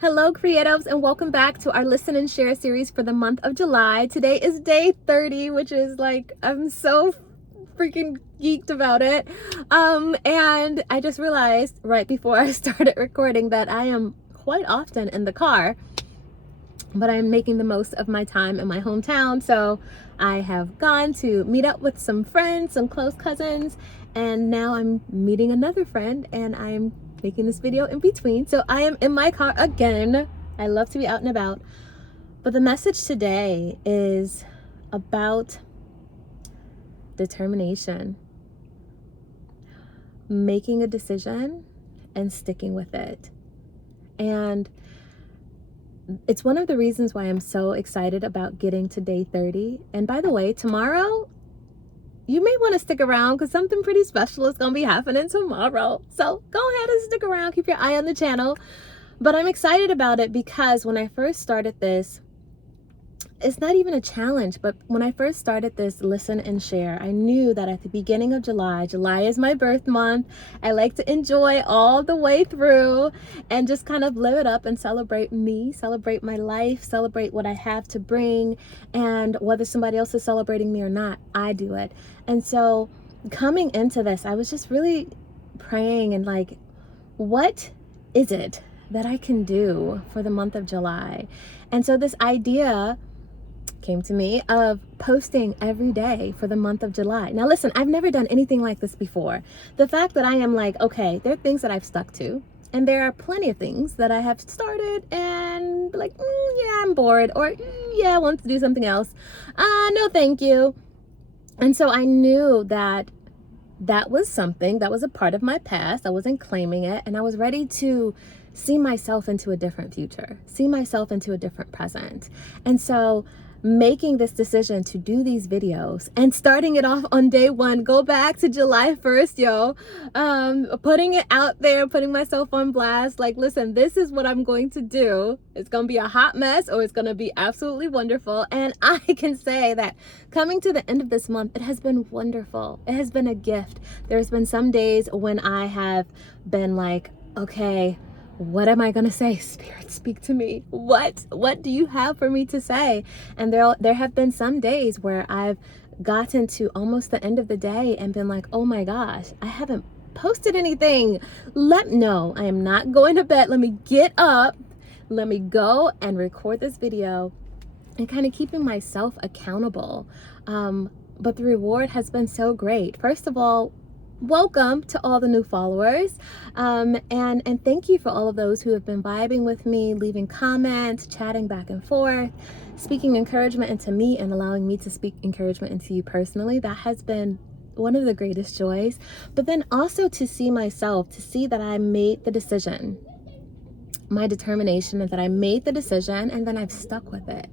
Hello, creatives, and welcome back to our Listen and Share series for the month of July. Today is day 30, which is like, I'm so freaking geeked about it. And I just realized right before I started recording that I am quite often in the car, but I'm making the most of my time in my hometown. So I have gone to meet up with some friends, some close cousins, and now I'm meeting another friend and I'm making this video in between. So I am in my car again. I love to be out and about. But the message today is about determination, making a decision and sticking with it. And it's one of the reasons why I'm so excited about getting to day 30. And by the way, tomorrow, you may want to stick around because something pretty special is going to be happening tomorrow. So go ahead and stick around, keep your eye on the channel. But I'm excited about it because when I first started this, it's not even a challenge, but when I first started this Listen and Share, I knew that at the beginning of July is my birth month. I like to enjoy all the way through and just kind of live it up and celebrate me, celebrate my life, celebrate what I have to bring. And whether somebody else is celebrating me or not, I do it. And so coming into this, I was just really praying and like, what is it that I can do for the month of July? And so this idea came to me of posting every day for the month of July. Now listen, I've never done anything like this before. The fact that I am like, okay, there are things that I've stuck to, and there are plenty of things that I have started and like, yeah, I'm bored, or yeah, I want to do something else. No, thank you. And so I knew that that was something that was a part of my past. I wasn't claiming it, and I was ready to see myself into a different future, see myself into a different present. And so making this decision to do these videos and starting it off on day one, go back to July 1st, putting it out there, putting myself on blast, like, listen, this is what I'm going to do. It's going to be a hot mess or it's going to be absolutely wonderful. And I can say that coming to the end of this month, it has been wonderful. It has been a gift. There's been some days when I have been like, okay, what am I going to say? Spirit, speak to me. What do you have for me to say? And there have been some days where I've gotten to almost the end of the day and been like, oh my gosh, I haven't posted anything. No, I am not going to bed. Let me get up. Let me go and record this video, and kind of keeping myself accountable. But the reward has been so great. First of all, welcome to all the new followers, and thank you for all of those who have been vibing with me, leaving comments, chatting back and forth, speaking encouragement into me and allowing me to speak encouragement into you personally. That has been one of the greatest joys. But then also to see myself, to see that I made the decision, my determination, and that I made the decision and then I've stuck with it.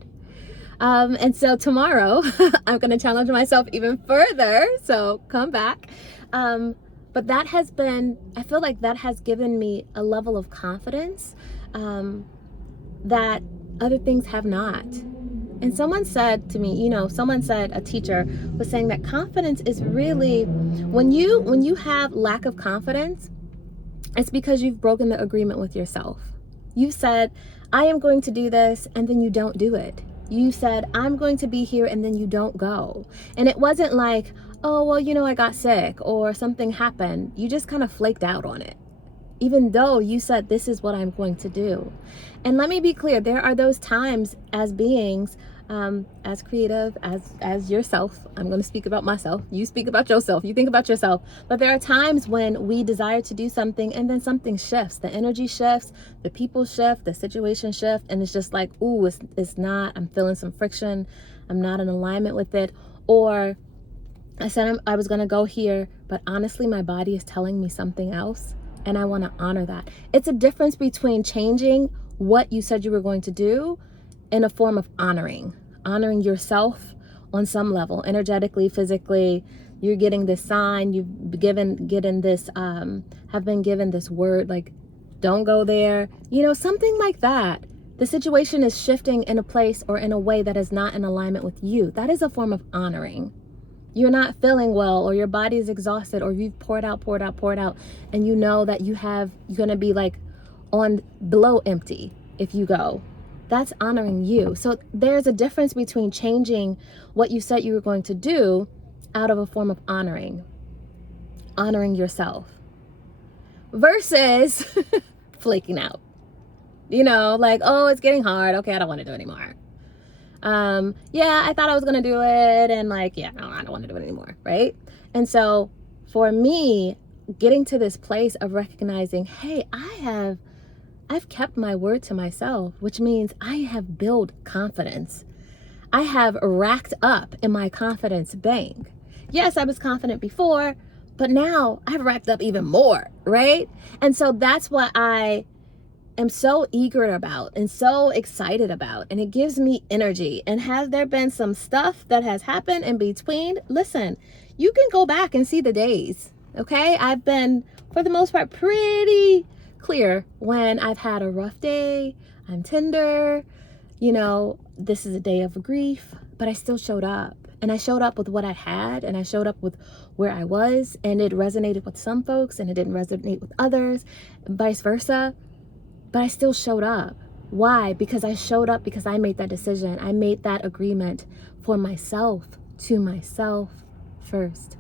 And so tomorrow I'm going to challenge myself even further. So come back. But that has been, I feel like that has given me a level of confidence, that other things have not. And someone said to me, a teacher was saying that confidence is really, when you have lack of confidence, it's because you've broken the agreement with yourself. You said, I am going to do this, and then you don't do it. You said, I'm going to be here, and then you don't go. And it wasn't like, oh, well, I got sick or something happened. You just kind of flaked out on it, even though you said, this is what I'm going to do. And let me be clear, there are those times as beings, as creative, as yourself. I'm going to speak about myself. You speak about yourself. You think about yourself. But there are times when we desire to do something and then something shifts. The energy shifts, the people shift, the situation shift. And it's just like, ooh, it's not, I'm feeling some friction. I'm not in alignment with it. Or I said I was going to go here, but honestly, my body is telling me something else. And I want to honor that. It's a difference between changing what you said you were going to do in a form of honoring yourself on some level, energetically, physically. You're getting this sign, you've have been given this word, like, don't go there, something like that. The situation is shifting in a place or in a way that is not in alignment with you. That is a form of honoring. You're not feeling well, or your body is exhausted, or you've poured out, and you know that you're going to be like on below empty. if you go. That's honoring you. So there's a difference between changing what you said you were going to do out of a form of honoring yourself, versus flaking out. You know, like, oh, it's getting hard. Okay, I don't want to do it anymore. Yeah, I thought I was going to do it. And like, yeah, no, I don't want to do it anymore. Right. And so for me, getting to this place of recognizing, hey, I've kept my word to myself, which means I have built confidence. I have racked up in my confidence bank. Yes, I was confident before, but now I've racked up even more, right? And so that's what I am so eager about and so excited about, and it gives me energy. And has there been some stuff that has happened in between? Listen, you can go back and see the days, okay? I've been, for the most part, pretty clear when I've had a rough day. I'm tender, you know, this is a day of grief, but I still showed up. And I showed up with what I had, and I showed up with where I was, and it resonated with some folks and it didn't resonate with others, vice versa. But I still showed up. Why? Because I showed up because I made that decision. I made that agreement for myself, to myself first.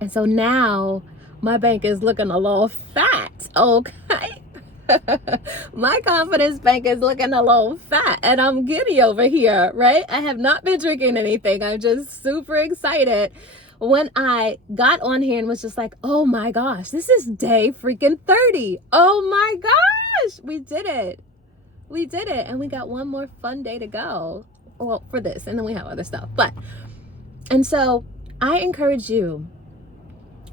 And so now my bank is looking a little fat, okay? My confidence bank is looking a little fat, and I'm giddy over here, right? I have not been drinking anything. I'm just super excited. When I got on here and was just like, oh my gosh, this is day freaking 30. Oh my gosh, we did it. We did it. And we got one more fun day to go. Well, for this, and then we have other stuff. And so I encourage you,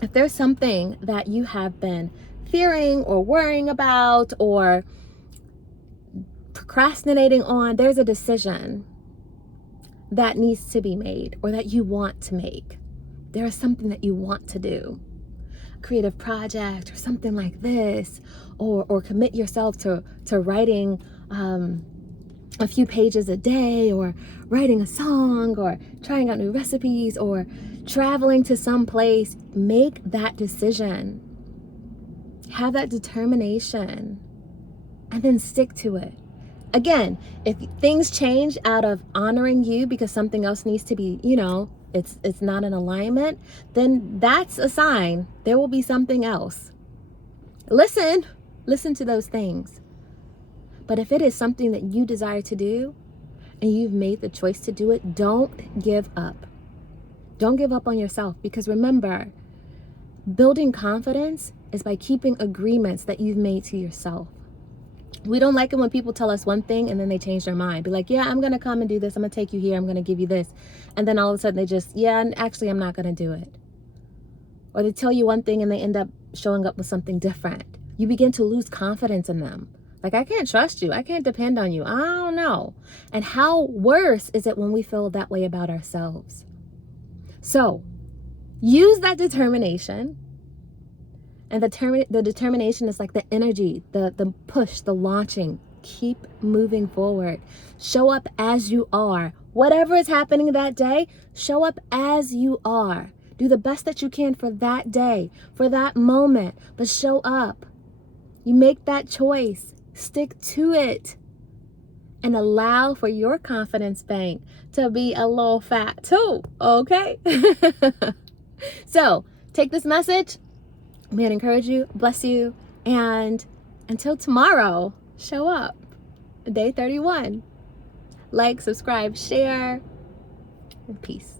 if there's something that you have been fearing or worrying about or procrastinating on, there's a decision that needs to be made or that you want to make. There is something that you want to do, a creative project or something like this, or commit yourself to writing a few pages a day, or writing a song, or trying out new recipes, or traveling to some place. Make that decision. Have that determination, and then stick to it. Again, if things change out of honoring you because something else needs to be, you know, it's not in alignment, then that's a sign there will be something else. Listen to those things. But if it is something that you desire to do and you've made the choice to do it, don't give up. Don't give up on yourself, because remember, building confidence is by keeping agreements that you've made to yourself. We don't like it when people tell us one thing and then they change their mind. Be like, yeah, I'm going to come and do this. I'm going to take you here. I'm going to give you this. And then all of a sudden they just, yeah, and actually I'm not going to do it. Or they tell you one thing and they end up showing up with something different. You begin to lose confidence in them. Like, I can't trust you. I can't depend on you. I don't know. And how worse is it when we feel that way about ourselves? So use that determination. And the determination is like the energy, the push, the launching. Keep moving forward. Show up as you are. Whatever is happening that day, show up as you are. Do the best that you can for that day, for that moment, but show up. You make that choice. Stick to it. And allow for your confidence bank to be a little fat too, okay? So, take this message. May it encourage you, bless you, and until tomorrow, show up. Day 31. Like, subscribe, share, and peace.